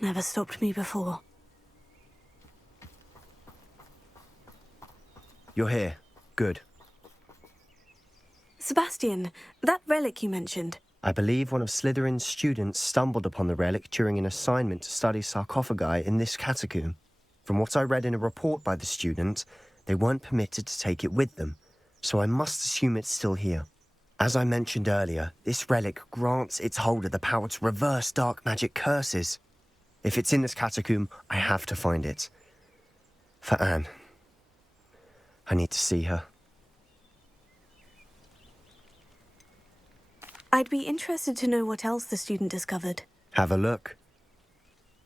Never stopped me before. You're here. Good. Sebastian, that relic you mentioned. I believe one of Slytherin's students stumbled upon the relic during an assignment to study sarcophagi in this catacomb. From what I read in a report by the student, they weren't permitted to take it with them, so I must assume it's still here. As I mentioned earlier, this relic grants its holder the power to reverse dark magic curses. If it's in this catacomb, I have to find it. For Anne. I need to see her. I'd be interested to know what else the student discovered. Have a look.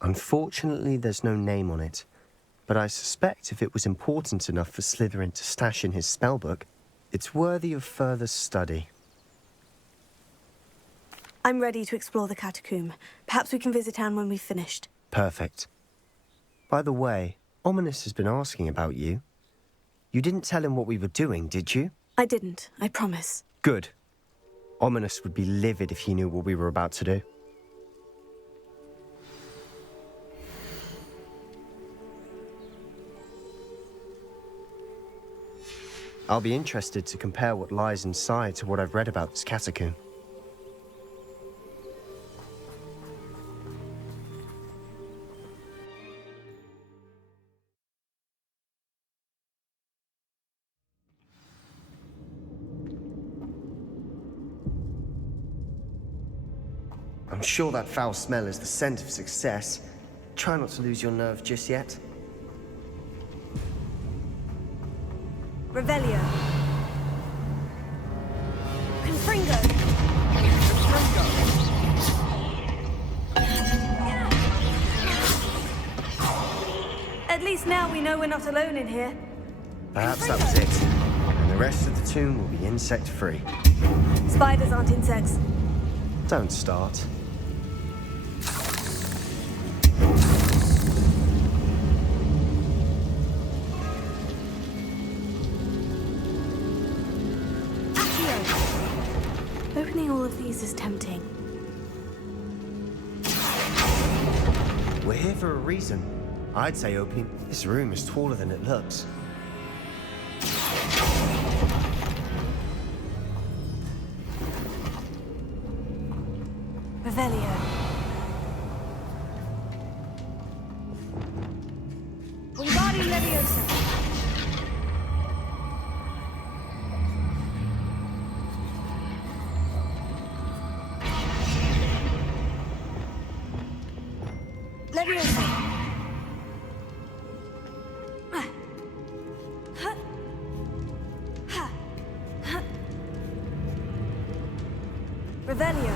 Unfortunately, there's no name on it, but I suspect if it was important enough for Slytherin to stash in his spellbook, it's worthy of further study. I'm ready to explore the catacomb. Perhaps we can visit Anne when we've finished. Perfect. By the way, Ominous has been asking about you. You didn't tell him what we were doing, did you? I didn't, I promise. Good. Ominous would be livid if he knew what we were about to do. I'll be interested to compare what lies inside to what I've read about this catacomb. I'm sure that foul smell is the scent of success. Try not to lose your nerve just yet. Revelio. Confringo. At least now we know we're not alone in here. Perhaps that was it. And the rest of the tomb will be insect-free. Spiders aren't insects. Don't start. Opening all of these is tempting. We're here for a reason. I'd say, Opie, this room is taller than it looks. Revelio. Wingardium Leviosa. Leviosa. Revelio.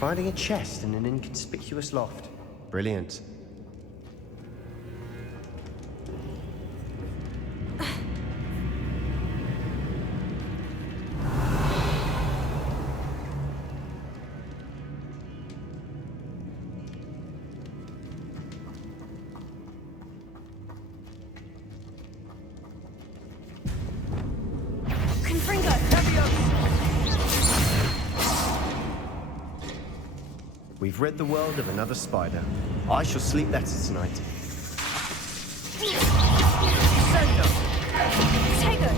Finding a chest in an inconspicuous loft. Brilliant. Confringo. Leviosa. We've rid the world of another spider. I shall sleep better tonight. Sendo! Tego.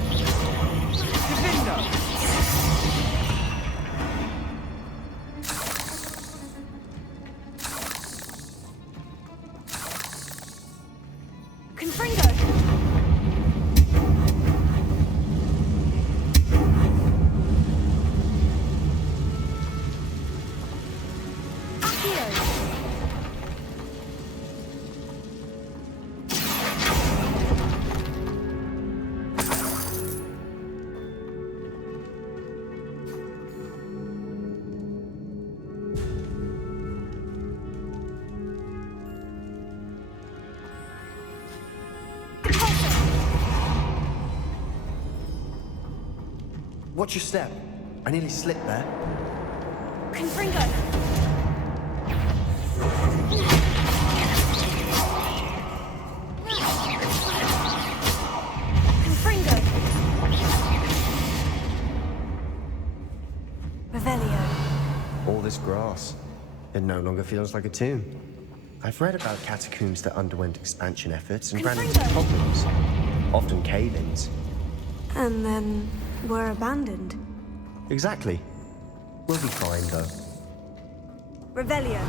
Divindo! Confringo. Watch your step. I nearly slipped there. Confringo. Confringo. Revelio. All this grass. It no longer feels like a tomb. I've read about catacombs that underwent expansion efforts and ran into problems, often cave-ins. And then were abandoned. Exactly. We'll be fine, though. Revelio.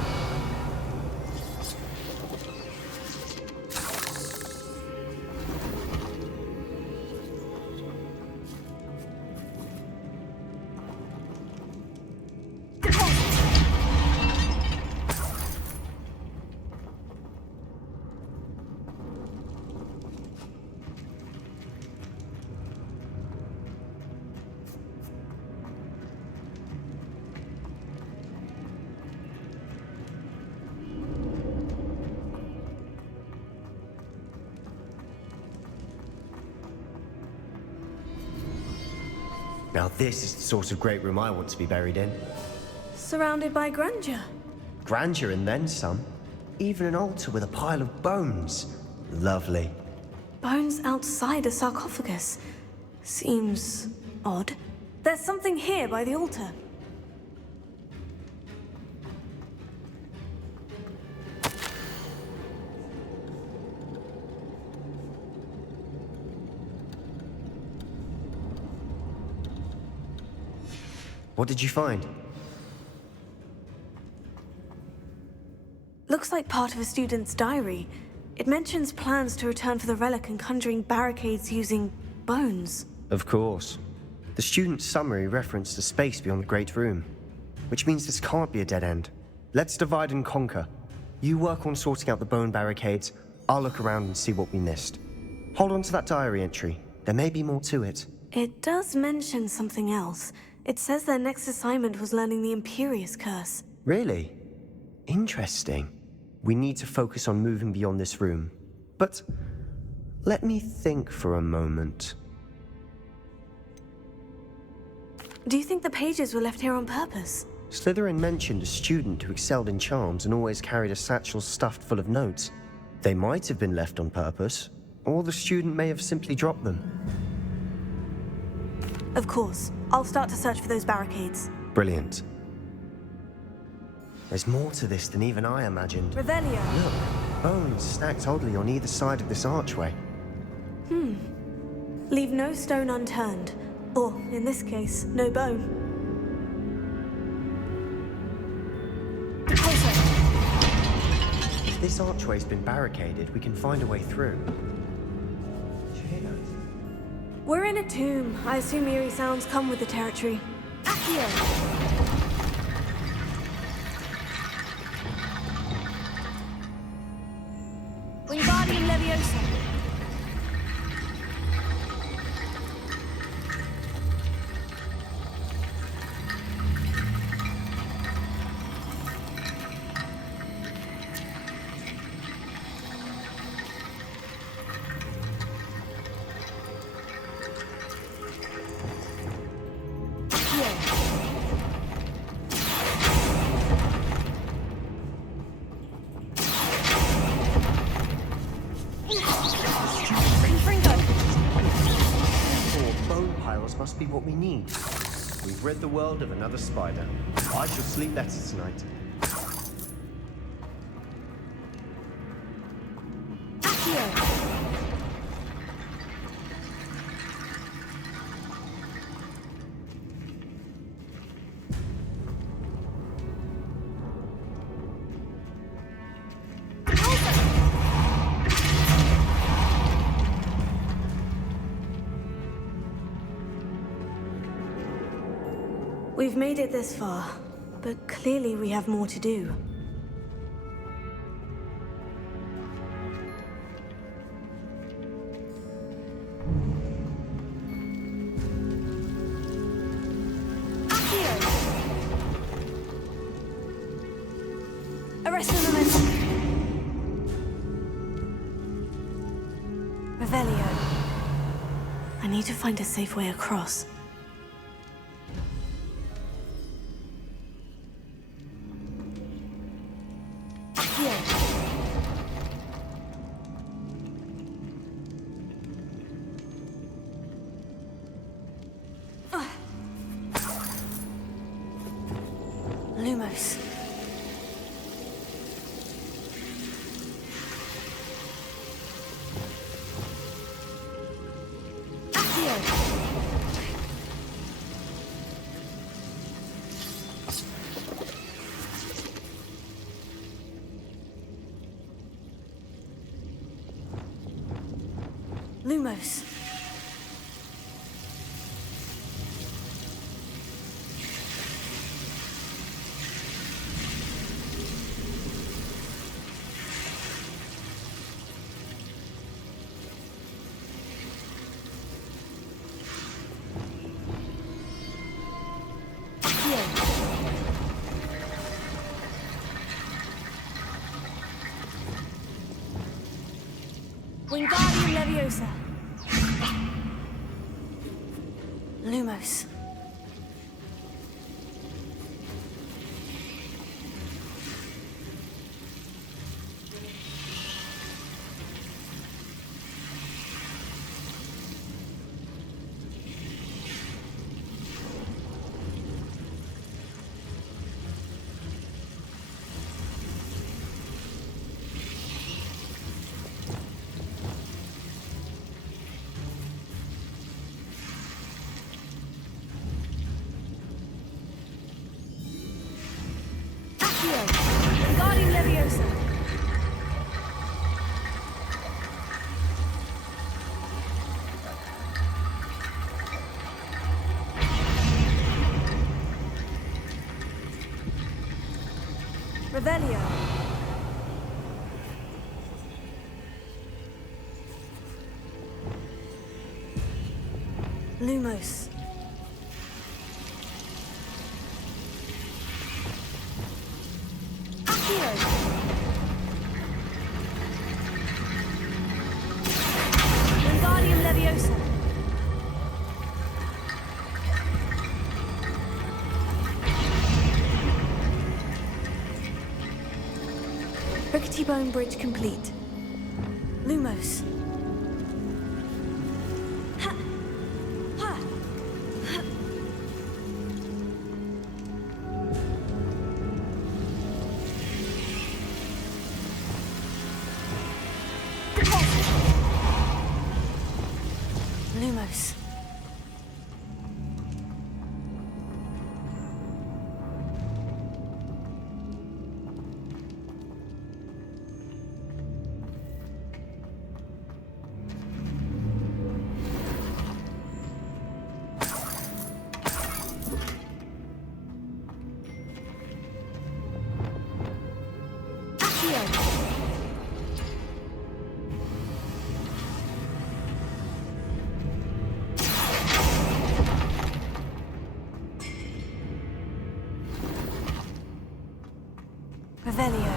Now this is the sort of great room I want to be buried in. Surrounded by grandeur. Grandeur and then some. Even an altar with a pile of bones. Lovely. Bones outside a sarcophagus. Seems odd. There's something here by the altar. What did you find? Looks like part of a student's diary. It mentions plans to return for the relic and conjuring barricades using bones. Of course. The student's summary referenced a space beyond the Great Room, which means this can't be a dead end. Let's divide and conquer. You work on sorting out the bone barricades, I'll look around and see what we missed. Hold on to that diary entry. There may be more to it. It does mention something else. It says their next assignment was learning the Imperious Curse. Really? Interesting. We need to focus on moving beyond this room. But let me think for a moment. Do you think the pages were left here on purpose? Slytherin mentioned a student who excelled in charms and always carried a satchel stuffed full of notes. They might have been left on purpose, or the student may have simply dropped them. Of course. I'll start to search for those barricades. Brilliant. There's more to this than even I imagined. Revelio. Look, bones stacked oddly on either side of this archway. Leave no stone unturned. Or, in this case, no bone. Closer. If this archway's been barricaded, we can find a way through. Did you hear that? We're in a tomb. I assume eerie sounds come with the territory. Accio! Wingardium Leviosa. Must be what we need. We've rid the world of another spider. I shall sleep better tonight. We've made it this far, but clearly we have more to do. Arrest the momentum. Revelio. I need to find a safe way across. Ah. Lumos. Lumos. Wingardium Leviosa. Lumos. Wingardium Leviosa. Revelio. Lumos. Wingardium Leviosa. Rickety Bone Bridge complete. Lumos. Ha. Ha. Ha. Lumos. Revelio.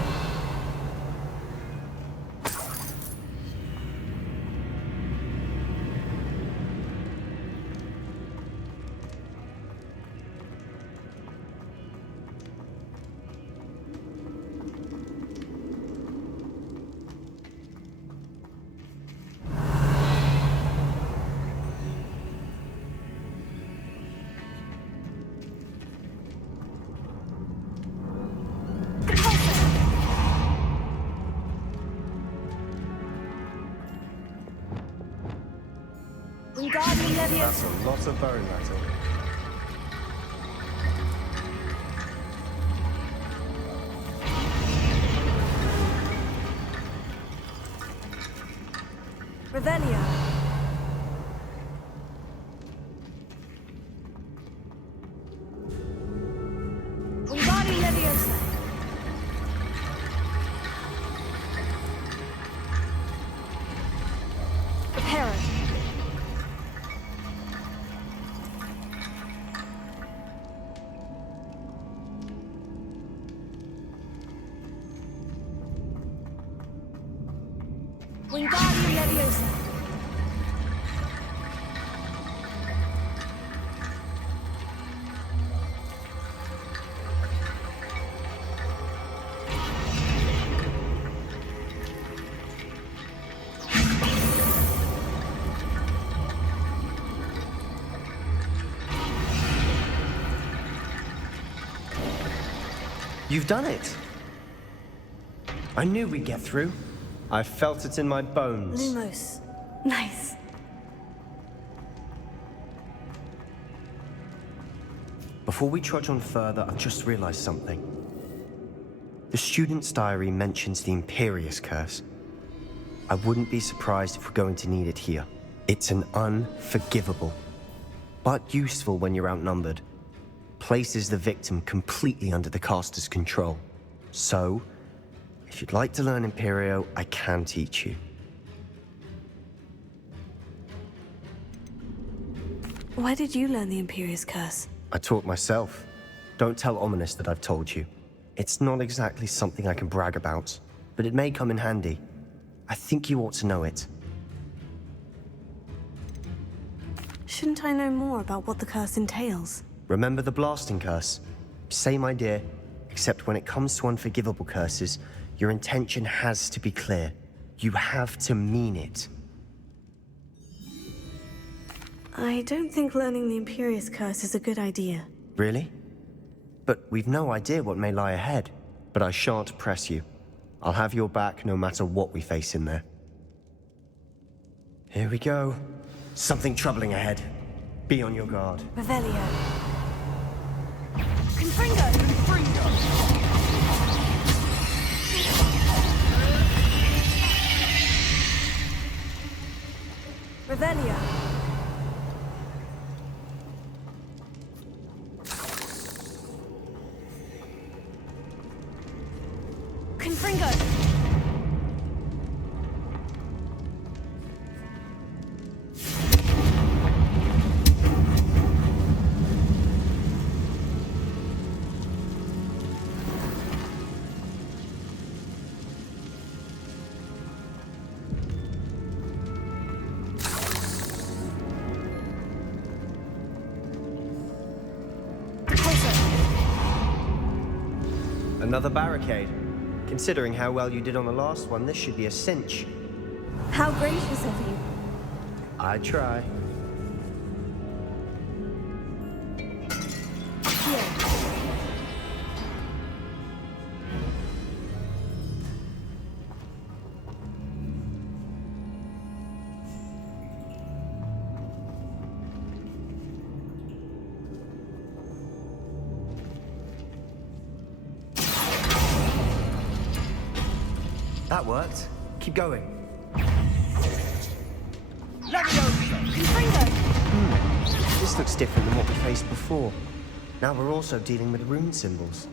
Wingardium That's Leviosa. a lot of bone metal. Revelio. Wingardium Leviosa. Prepare. Wingardium Leviosa. You've done it. I knew we'd get through. I felt it in my bones. Lumos. Nice. Before we trudge on further, I've just realized something. The student's diary mentions the Imperious Curse. I wouldn't be surprised if we're going to need it here. It's an unforgivable, but useful when you're outnumbered. Places the victim completely under the caster's control. So, if you'd like to learn Imperio, I can teach you. Why did you learn the Imperious Curse? I taught myself. Don't tell Ominous that I've told you. It's not exactly something I can brag about, but it may come in handy. I think you ought to know it. Shouldn't I know more about what the curse entails? Remember the blasting curse? Same idea, except when it comes to unforgivable curses, your intention has to be clear. You have to mean it. I don't think learning the Imperious Curse is a good idea. Really? But we've no idea what may lie ahead. But I shan't press you. I'll have your back no matter what we face in there. Here we go. Something troubling ahead. Be on your guard. Revelio. Confringo! Revelio. Confringo. Another barricade. Considering how well you did on the last one, this should be a cinch. How gracious of you. I try. Here. That worked. Keep going. This looks different than what we faced before. Now we're also dealing with rune symbols.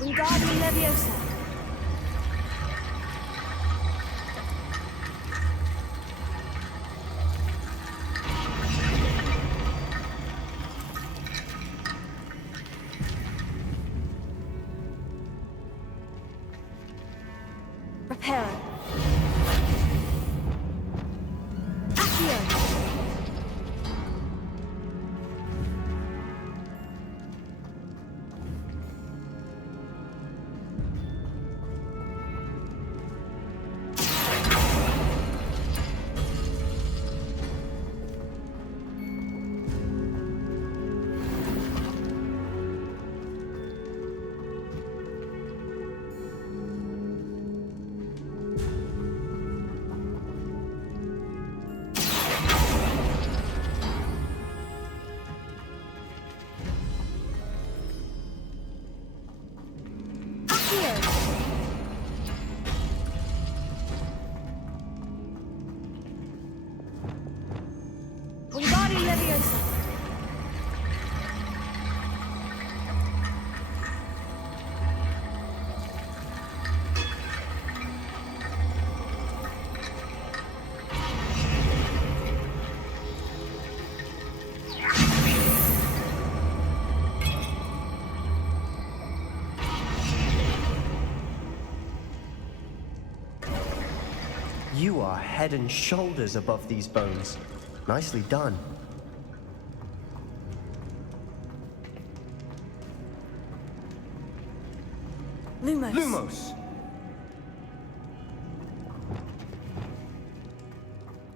Wingardium Leviosa. Reparo. Accio. Wingardium Leviosa. You are head and shoulders above these bones. Nicely done. Lumos. Lumos!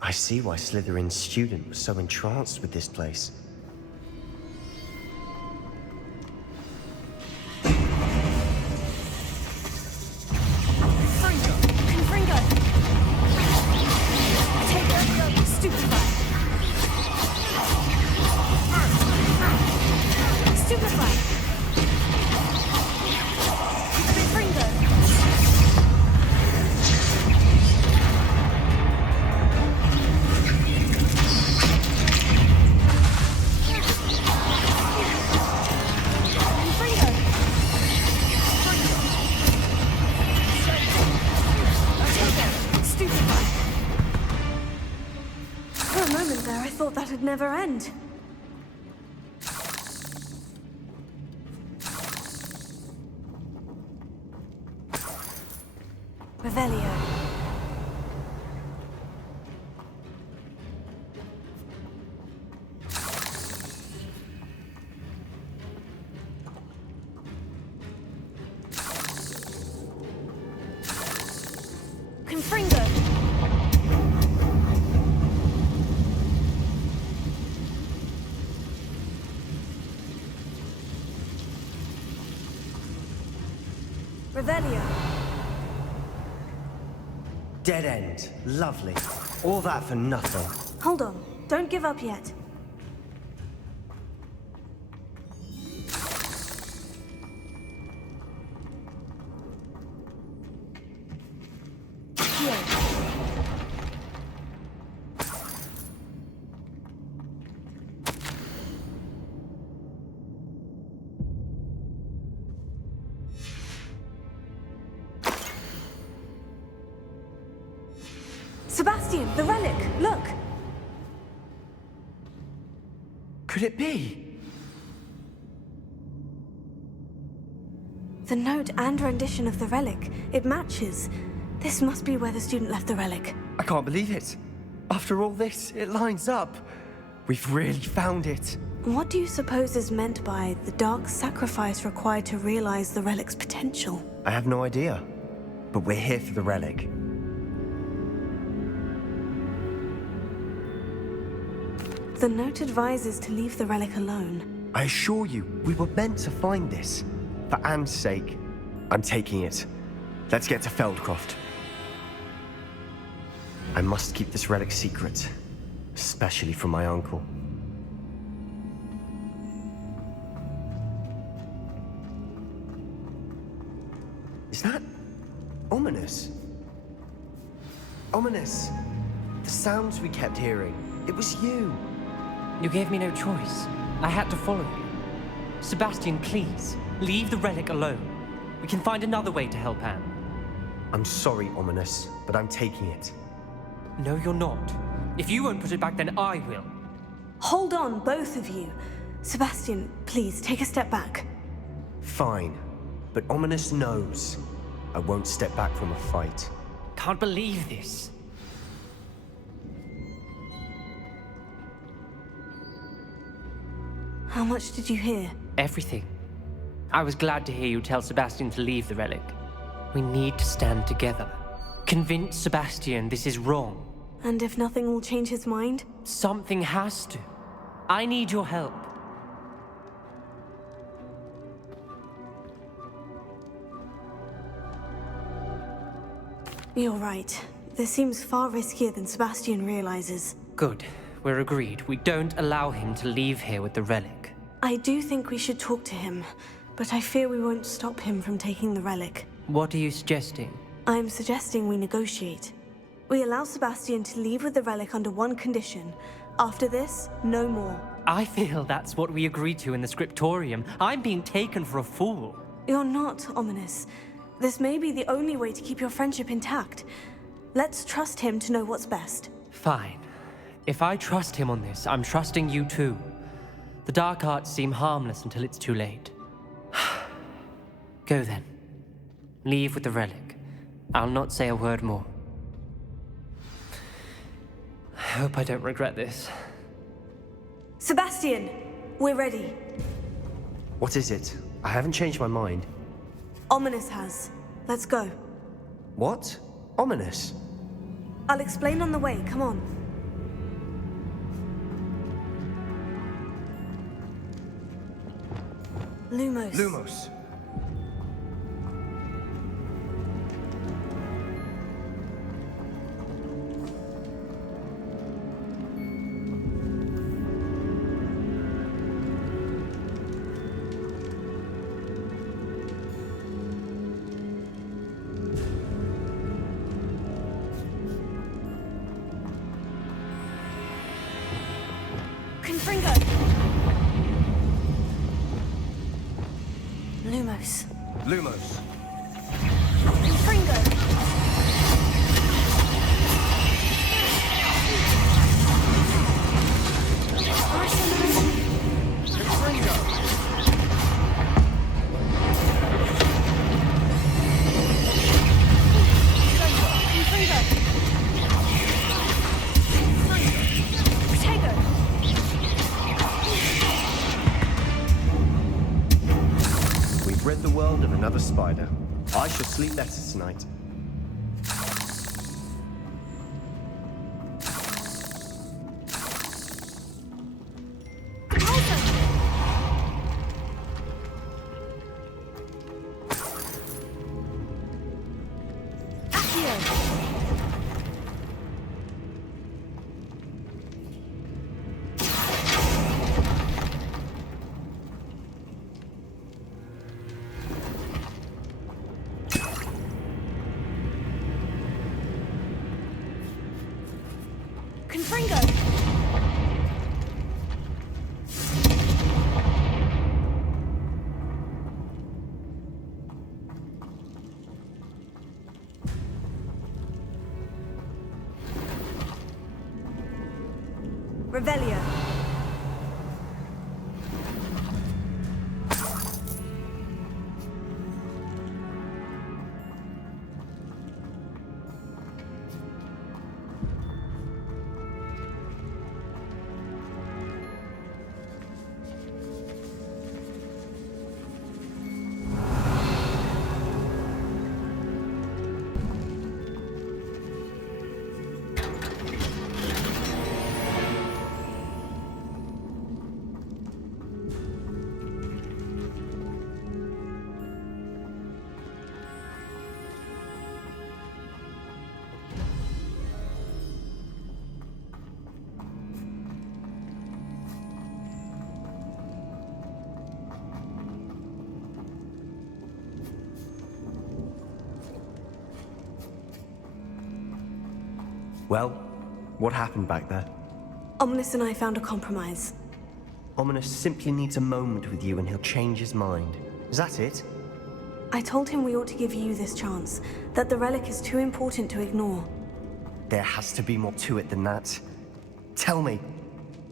I see why Slytherin's student was so entranced with this place. Never end. Revelio. Confringo. Revelio. Dead end. Lovely. All that for nothing. Hold on. Don't give up yet. Here. Sebastian, the relic! Look! Could it be? The note and rendition of the relic. It matches. This must be where the student left the relic. I can't believe it. After all this, it lines up. We've really found it. What do you suppose is meant by the dark sacrifice required to realize the relic's potential? I have no idea. But we're here for the relic. The note advises to leave the relic alone. I assure you, we were meant to find this. For Anne's sake, I'm taking it. Let's get to Feldcroft. I must keep this relic secret, especially from my uncle. Is that ominous? Ominous. The sounds we kept hearing. It was you. You gave me no choice. I had to follow you. Sebastian, please, leave the relic alone. We can find another way to help Anne. I'm sorry, Ominous, but I'm taking it. No, you're not. If you won't put it back, then I will. Hold on, both of you. Sebastian, please, take a step back. Fine, but Ominous knows I won't step back from a fight. Can't believe this. How much did you hear? Everything. I was glad to hear you tell Sebastian to leave the relic. We need to stand together. Convince Sebastian this is wrong. And if nothing will change his mind? Something has to. I need your help. You're right. This seems far riskier than Sebastian realizes. Good. We're agreed. We don't allow him to leave here with the relic. I do think we should talk to him, but I fear we won't stop him from taking the relic. What are you suggesting? I'm suggesting we negotiate. We allow Sebastian to leave with the relic under one condition. After this, no more. I feel that's what we agreed to in the scriptorium. I'm being taken for a fool. You're not, Ominous. This may be the only way to keep your friendship intact. Let's trust him to know what's best. Fine. If I trust him on this, I'm trusting you too. The dark arts seem harmless until it's too late. Go then. Leave with the relic. I'll not say a word more. I hope I don't regret this. Sebastian, we're ready. What is it? I haven't changed my mind. Ominous has. Let's go. What? Ominous? I'll explain on the way, come on. Lumos. Lumos. Confringo. Lumos. Lumos. Confringo. We've rid the world of another spider. I shall sleep better tonight. Confringo. Revelio. Well, what happened back there? Ominous and I found a compromise. Ominous simply needs a moment with you and he'll change his mind. Is that it? I told him we ought to give you this chance, that the relic is too important to ignore. There has to be more to it than that. Tell me.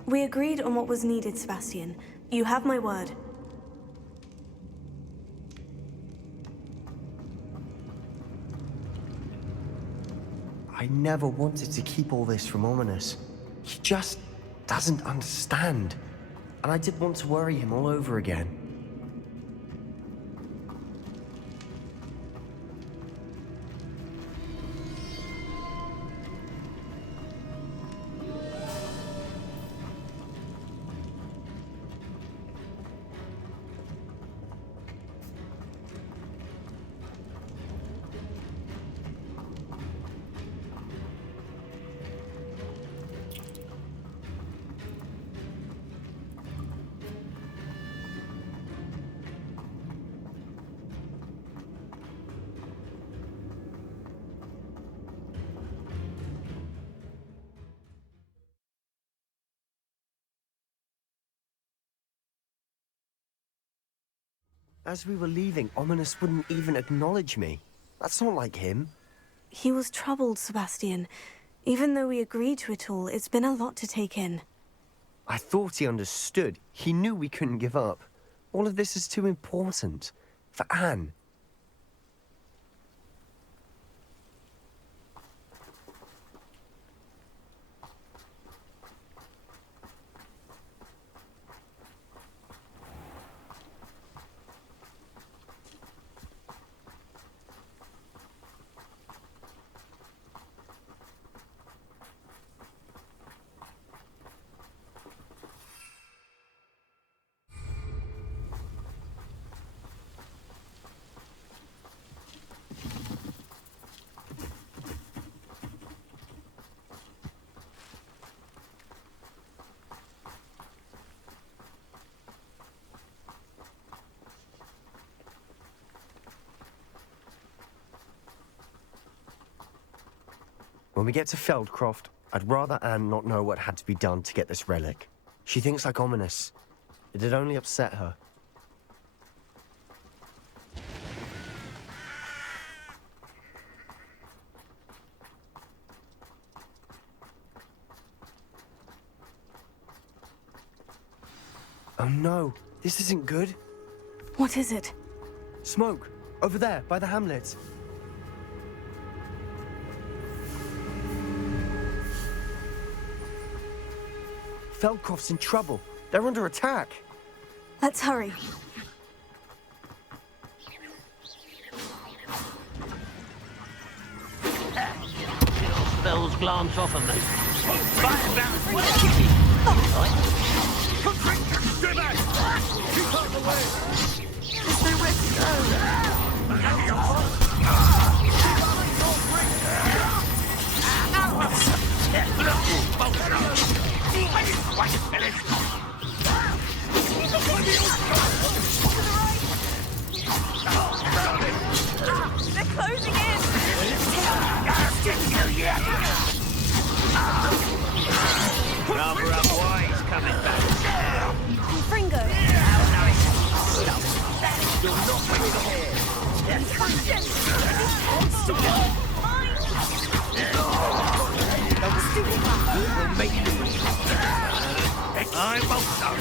We agreed on what was needed, Sebastian. You have my word. I never wanted to keep all this from Ominous. He just doesn't understand. And I didn't want to worry him all over again. As we were leaving, Ominous wouldn't even acknowledge me. That's not like him. He was troubled, Sebastian. Even though we agreed to it all, it's been a lot to take in. I thought he understood. He knew we couldn't give up. All of this is too important. For Anne. When we get to Feldcroft, I'd rather Anne not know what had to be done to get this relic. She thinks like ominous. It'd only upset her. Oh no, this isn't good. What is it? Smoke, over there, by the hamlet. Feldcroft's in trouble. They're under attack. Let's hurry. Spells glance off of me. Stay back! Keep out of the way! There's nowhere to go! They're closing in! Rather up wise coming back. Fringo! You're not ready to hear. We'll make you. I won't know.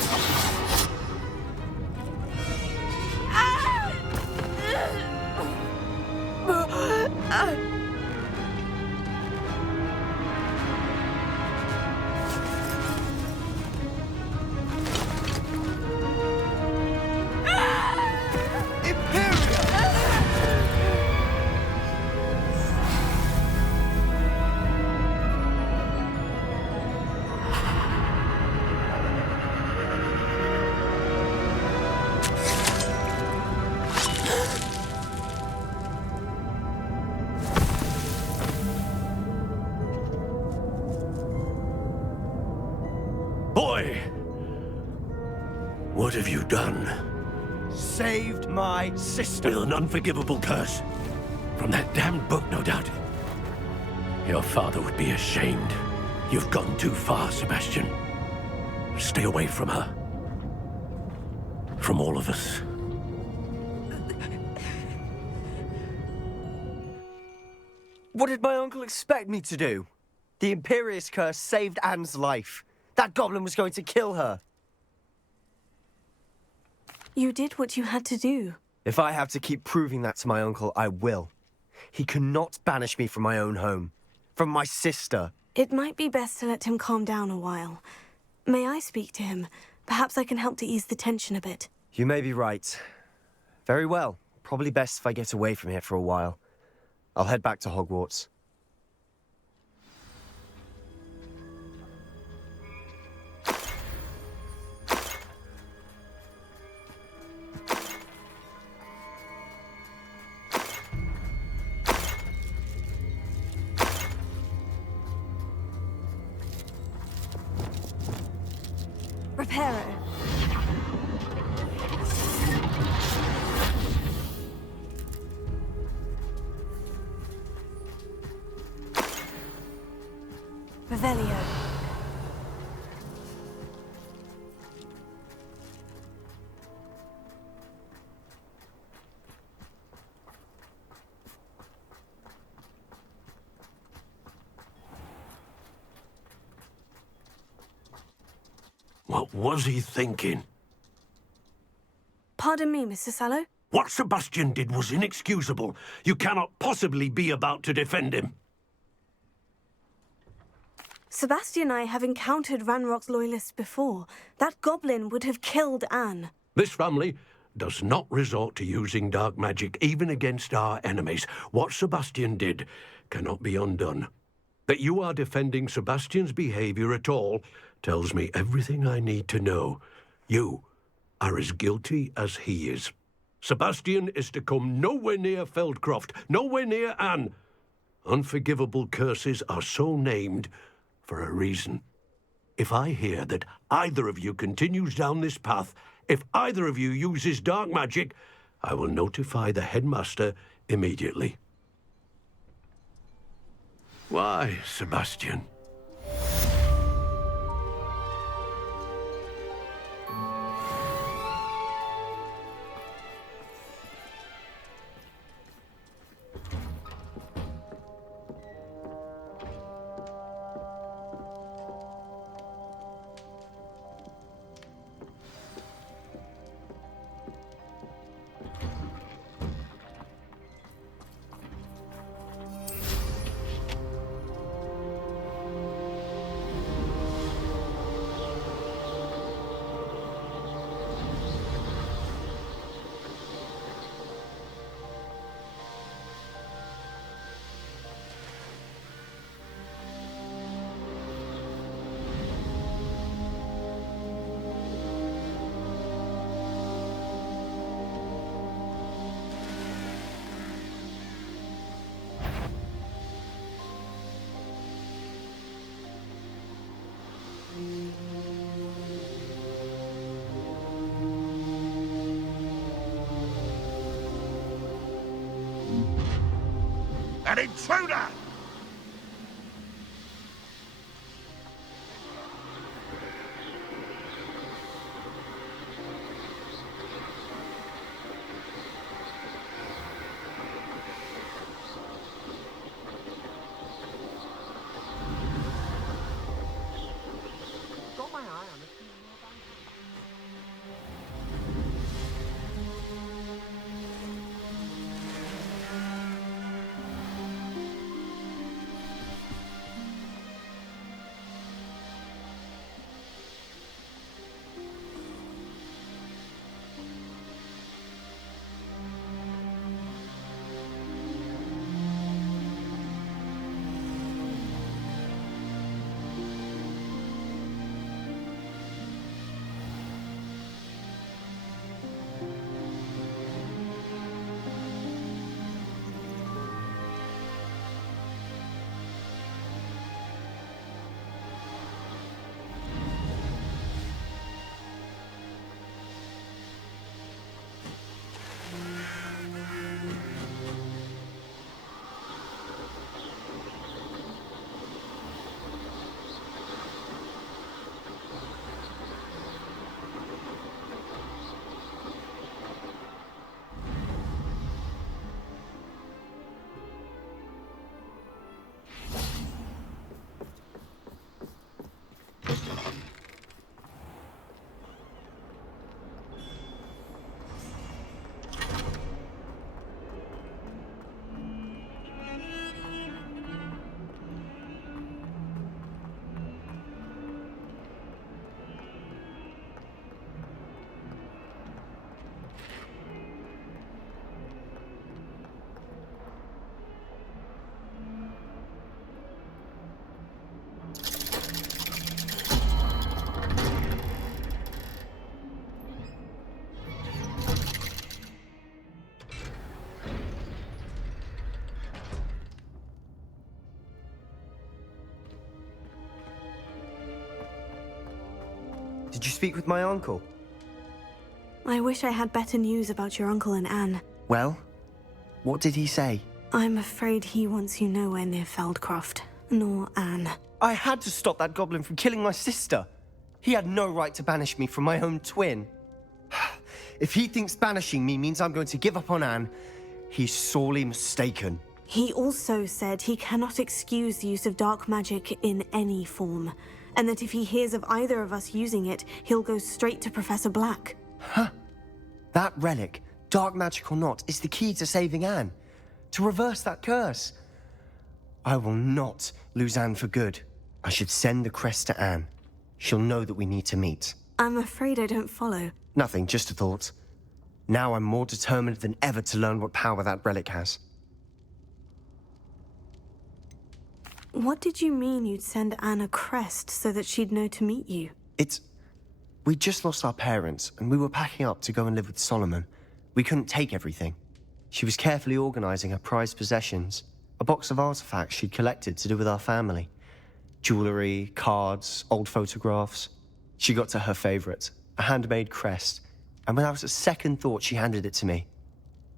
Boy! What have you done? Saved my sister. With an unforgivable curse. From that damned book, no doubt. Your father would be ashamed. You've gone too far, Sebastian. Stay away from her. From all of us. What did my uncle expect me to do? The Imperious curse saved Anne's life. That goblin was going to kill her. You did what you had to do. If I have to keep proving that to my uncle, I will. He cannot banish me from my own home. From my sister. It might be best to let him calm down a while. May I speak to him? Perhaps I can help to ease the tension a bit. You may be right. Very well. Probably best if I get away from here for a while. I'll head back to Hogwarts. Reparo. Revelio. What was he thinking? Pardon me, Mr. Sallow. What Sebastian did was inexcusable. You cannot possibly be about to defend him. Sebastian and I have encountered Ranrock's loyalists before. That goblin would have killed Anne. This family does not resort to using dark magic even against our enemies. What Sebastian did cannot be undone. That you are defending Sebastian's behavior at all tells me everything I need to know. You are as guilty as he is. Sebastian is to come nowhere near Feldcroft, nowhere near Anne. Unforgivable curses are so named for a reason. If I hear that either of you continues down this path, if either of you uses dark magic, I will notify the headmaster immediately. Why, Sebastian? An intruder! Did you speak with my uncle? I wish I had better news about your uncle and Anne. Well, what did he say? I'm afraid he wants you nowhere near Feldcroft, nor Anne. I had to stop that goblin from killing my sister. He had no right to banish me from my own twin. If he thinks banishing me means I'm going to give up on Anne, he's sorely mistaken. He also said he cannot excuse the use of dark magic in any form, and that if he hears of either of us using it, he'll go straight to Professor Black. Huh? That relic, dark magic or not, is the key to saving Anne. To reverse that curse. I will not lose Anne for good. I should send the crest to Anne. She'll know that we need to meet. I'm afraid I don't follow. Nothing, just a thought. Now I'm more determined than ever to learn what power that relic has. What did you mean you'd send Anne a crest so that she'd know to meet you? We'd just lost our parents, and we were packing up to go and live with Solomon. We couldn't take everything. She was carefully organizing her prized possessions, a box of artifacts she'd collected to do with our family. Jewelry, cards, old photographs. She got to her favorite, a handmade crest, and without a second thought, she handed it to me.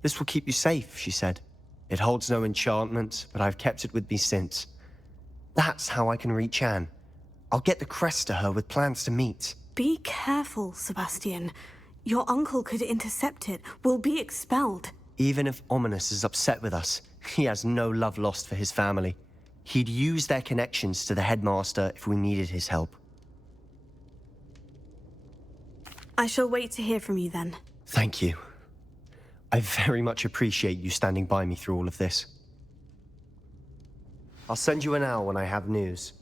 "This will keep you safe," she said. "It holds no enchantment, but I've kept it with me since. That's how I can reach Anne. I'll get the crest to her with plans to meet. Be careful, Sebastian. Your uncle could intercept it. We'll be expelled. Even if Ominous is upset with us, he has no love lost for his family. He'd use their connections to the headmaster if we needed his help. I shall wait to hear from you then. Thank you. I very much appreciate you standing by me through all of this. I'll send you an hour when I have news.